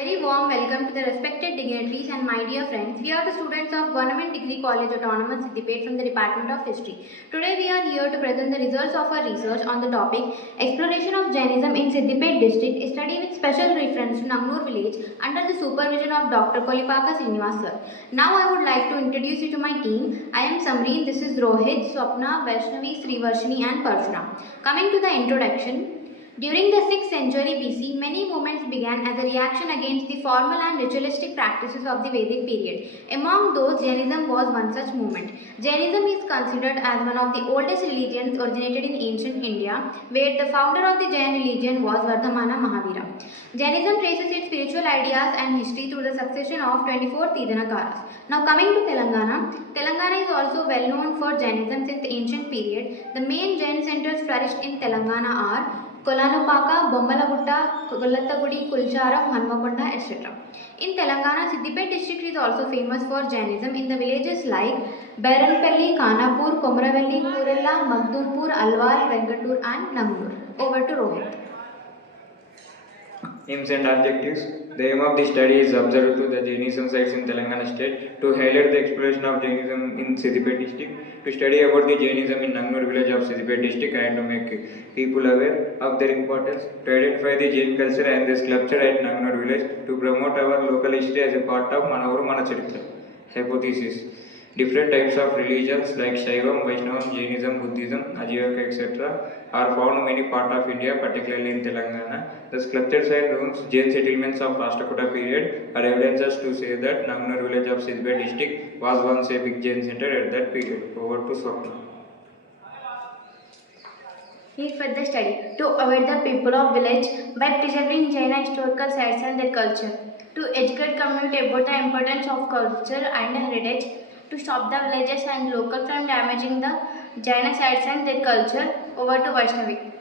Very warm welcome to the respected dignitaries and my dear friends. We are the students of Government Degree College Autonomous Siddipet from the Department of History. Today we are here to present the results of our research on the topic Exploration of Jainism in Siddipet district, a study with special reference to Nangnur village under the supervision of Dr. Kolipaka Srinivas sir. Now I would like to introduce you to my team. I am Samreen, this is Rohit, Swapna, Vaishnavi, Srivarshini and Parshuram. Coming to the introduction, during the 6th century BC, many movements began as a reaction against the formal and ritualistic practices of the Vedic period. Among those, Jainism was one such movement. Jainism is considered as one of the oldest religions originated in ancient India, where the founder of the Jain religion was Vardhamana Mahavira. Jainism traces its spiritual ideas and history through the succession of 24 Tirthanakaras. Now coming to Telangana, Telangana is also well known for Jainism since the ancient period. The main Jain centers flourished in Telangana are Kolanupaka, Bommalagutta, Golattagudi, Kulcharam, Hanmakonda, etc. In Telangana, Siddipet district is also famous for Jainism in the villages like Beranpalli, Kanapur, Komravelli, Kurella, Magdulpur, Alwar, Venkatur and Nangnur. Over to Rohit. Aims and objectives. The aim of the study is observed to the Jainism sites in Telangana state, to highlight the exploration of Jainism in Siddipet district, to study about the Jainism in Nangnur village of Siddipet district and to make people aware of their importance, to identify the Jain culture and the sculpture at Nangnur village, to promote our local history as a part of Manavaru Manacharitra. Hypothesis. Different types of religions like Shaivam, Vaishnavam, Jainism, Buddhism, Ajivaka, etc. are found in many parts of India, particularly in Telangana. The sculptures and ruins, Jain settlements of Rashtrakuta period are evidences to say that Nangnur village of Siddipet district was once a big Jain center at that period. Over to Swapna. Need for the study to avoid the people of village by preserving Jaina historical sites and their culture, to educate community about the importance of culture and heritage, to stop the villages and local from damaging the Jaina sites and their culture. Over to Vaishnavi.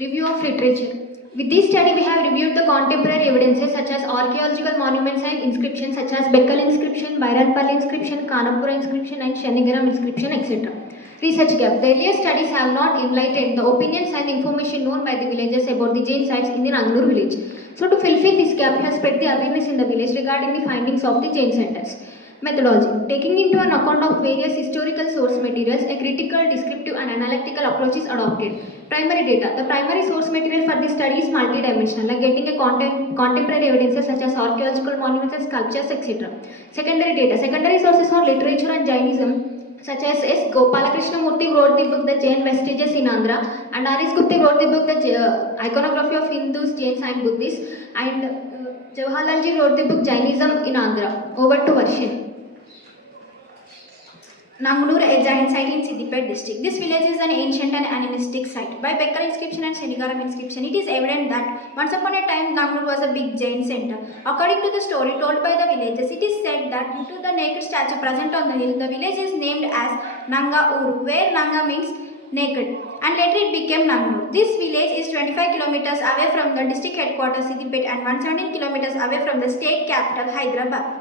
Review of literature. With this study, we have reviewed the contemporary evidences such as archaeological monuments and inscriptions such as Bekkal inscription, Bairanpalli inscription, Kanapura inscription and Shanigaram inscription, etc. Research gap. The earlier studies have not enlightened the opinions and information known by the villagers about the Jain sites in the Nangnur village. So to fulfill this gap, we have spread the awareness in the village regarding the findings of the Jain centers. Methodology. Taking into an account of various historical source materials, a critical, descriptive and analytical approach is adopted. Primary data. The primary source material for this study is multidimensional, like getting a contemporary evidences such as archaeological monuments and sculptures, etc. Secondary data. Secondary sources for literature and Jainism, such as S. Gopalakrishna wrote the book The Jain Vestiges in Andhra, and R.S. Gupta wrote the book The Iconography of Hindus, Jains and Buddhists, and Jawaharlalji wrote the book Jainism in Andhra. Over to Varshin. Nangnur, a Jain site in Siddipet district. This village is an ancient and animistic site. By Bekkal inscription and Shanigaram inscription, it is evident that once upon a time Nangnur was a big Jain center. According to the story told by the villagers, it is said that due to the naked statue present on the hill, the village is named as Nanga Uru, where Nanga means naked, and later it became Nangnur. This village is 25 kilometers away from the district headquarters Siddipet and 117 kilometers away from the state capital Hyderabad.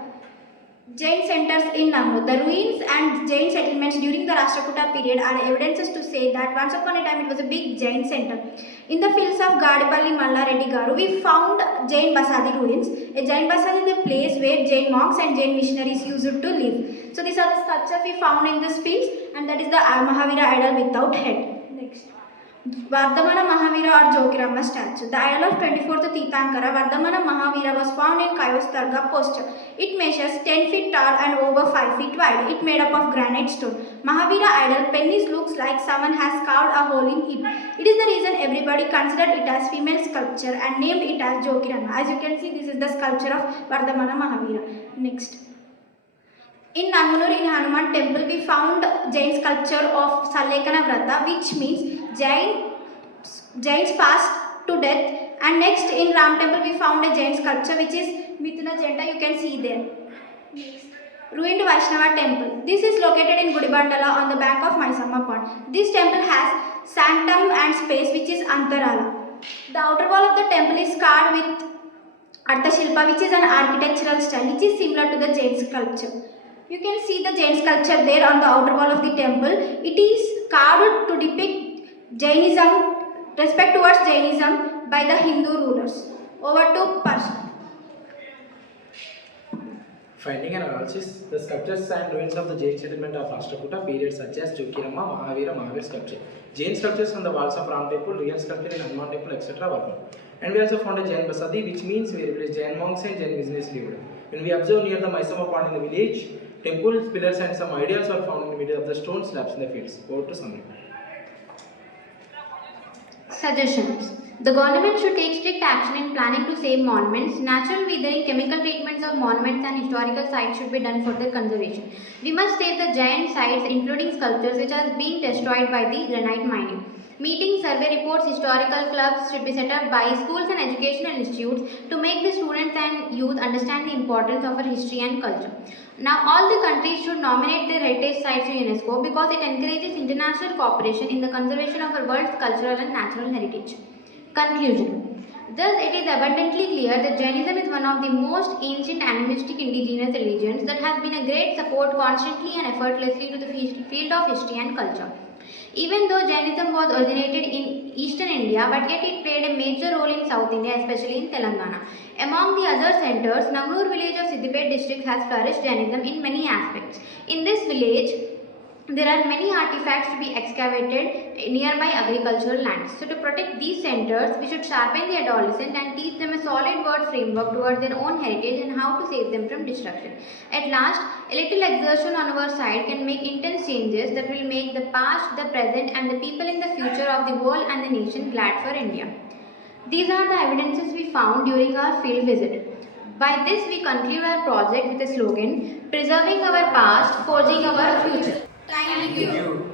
Jain centers in Nangnur. The ruins and Jain settlements during the Rashtrakuta period are evidences to say that once upon a time it was a big Jain center. In the fields of Gadipalli Mallareddy Garu, we found Jain Basadi ruins. A Jain Basadi is the place where Jain monks and Jain missionaries used to live. So these are the sculptures we found in these fields, and that is the Mahavira idol without head. Next. Vardhamana Mahavira or Jokirama statue. The idol of 24th Tirthankara, Vardhamana Mahavira, was found in Kayostarga posture. It measures 10 feet tall and over 5 feet wide. It made up of granite stone. Mahavira idol penis looks like someone has carved a hole in it. It is the reason everybody considered it as female sculpture and named it as Jokirama. As you can see, this is the sculpture of Vardhamana Mahavira. Next. In Nangnur, in Hanuman temple, we found Jain sculpture of Sallekana Vrata, which means Jains fast to death. And next, in Ram temple, we found a Jain sculpture which is Mithuna Janta, you can see there. Next. Ruined Vaishnava temple. This is located in Gudibandala on the bank of Maisamma pond. This temple has sanctum and space which is Antarala. The outer wall of the temple is carved with Arthashilpa, which is an architectural style which is similar to the Jain sculpture. You can see the Jain sculpture there on the outer wall of the temple. It is carved to depict Jainism, respect towards Jainism by the Hindu rulers. Over to Finding and analysis, the sculptures and ruins of the Jain settlement of Rashtrakuta periods such as Jokirama, Mahavir sculpture. Jain sculptures on the walls of Ram temple, real sculpture in Hanuman temple, etc. were found. And we also found a Jain Basadi, which means where village Jain monks and Jain business lived. When we observe near the Maisama pond in the village, temples, pillars and some ideas are found in the middle of the stone slabs in the fields. Over to summary. Suggestions. The government should take strict action in planning to save monuments. Natural weathering, chemical treatments of monuments and historical sites should be done for their conservation. We must save the giant sites including sculptures which are being destroyed by the granite mining. Meetings, survey reports, historical clubs should be set up by schools and educational institutes to make the students and youth understand the importance of our history and culture. Now, all the countries should nominate their heritage sites to UNESCO because it encourages international cooperation in the conservation of our world's cultural and natural heritage. Conclusion. Thus, it is abundantly clear that Jainism is one of the most ancient animistic indigenous religions that has been a great support constantly and effortlessly to the field of history and culture. Even though Jainism was originated in eastern India, but yet it played a major role in South India, especially in Telangana. Among the other centers, Nangnur village of Siddipet district has flourished Jainism in many aspects. In this village, there are many artifacts to be excavated in nearby agricultural lands. So to protect these centers, we should sharpen the adolescent and teach them a solid word framework towards their own heritage and how to save them from destruction. At last, a little exertion on our side can make intense changes that will make the past, the present and the people in the future of the world and the nation glad for India. These are the evidences we found during our field visit. By this, we conclude our project with a slogan, preserving our past, forging our future. Thank you.